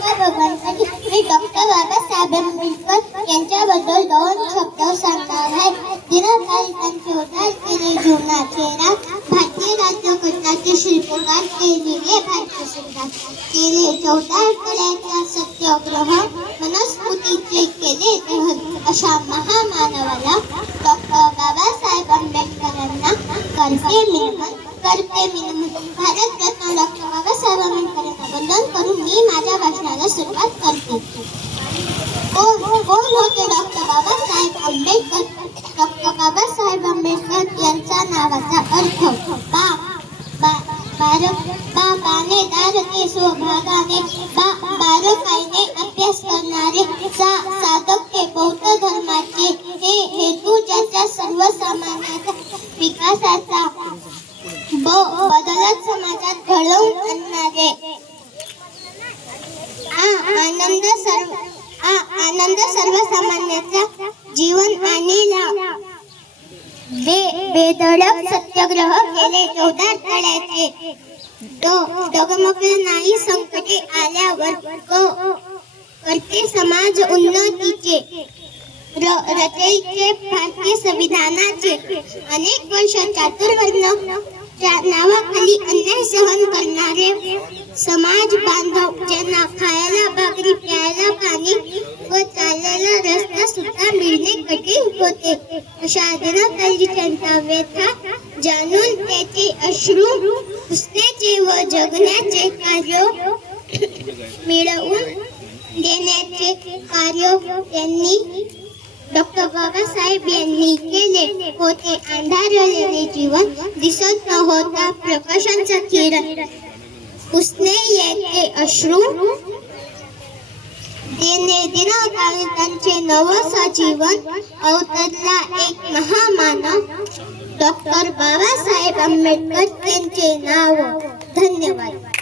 भगवंतांनी मी डॉक्टर बाबासाहेब आंबेडकर यांच्याबद्दल 2 शब्द सांगणार आहे. दिनकाळी त्यांचे उद्धार केले जीवनाचे राग, भारतीय राज्यघटनेचे शिल्पकार केलेले भारतीय संविधान केले 14 कळ्याचा सत्याग्रह, मनस्फूर्तीचे केले दहन अशा महामानवाला डॉक्टर बाबासाहेब आंबेडकरांना करते विनमन भारतरत्न डॉक्टर बाबासाहेब आंबेडकरांना वंदन करून मी माझ्या भाषणाला सुरुवात करते. कोण होते डॉक्टर बाबासाहेब आंबेडकर? डॉक्टर बाबासाहेब आंबेडकर यांचा नावाचा अर्थ बाने दारके स्वभागाने बारकाईने अभ्यास करणारे साधक ते बौद्ध धर्माचे हे हेतू ज्याच्या सर्वसामान्यांच्या विकासाचा बदलत समाजात घडवून आणणारे आनंद सर्वसामान्यांचा जीवन आणीला बेधडक सत्याग्रह केले 14 तळ्याचे डगमगले नाही संकटे आल्यावर करते समाज उन्नतीचे रचयिते भारतीय संविधानाचे अनेक वर्ष चातुर्वर्ण नावाखाली अन्याय सहन करणारे समाज बांधव ज्यांना खायला भाकरी प्यायला पाणी व चालायला रस्ता सुद्धा मिळणे कठीण होते अशा दिनकाळी त्यांचा व्यथा जाणून त्याचे अश्रू पुसण्याचे व जगण्याचे कार्य मिळवून देण्याचे कार्य त्यांनी डॉक्टर बाबासाहेब यांनी केले होते. अंधारलेले जीवन दिसत नव्हता प्रकाशांचा किरण पुसणे याचे अश्रू दिनकाळी त्यांचे नवसा जीवन अवतरला एक महामानव डॉक्टर बाबासाहेब आंबेडकर यांचे नाव. धन्यवाद.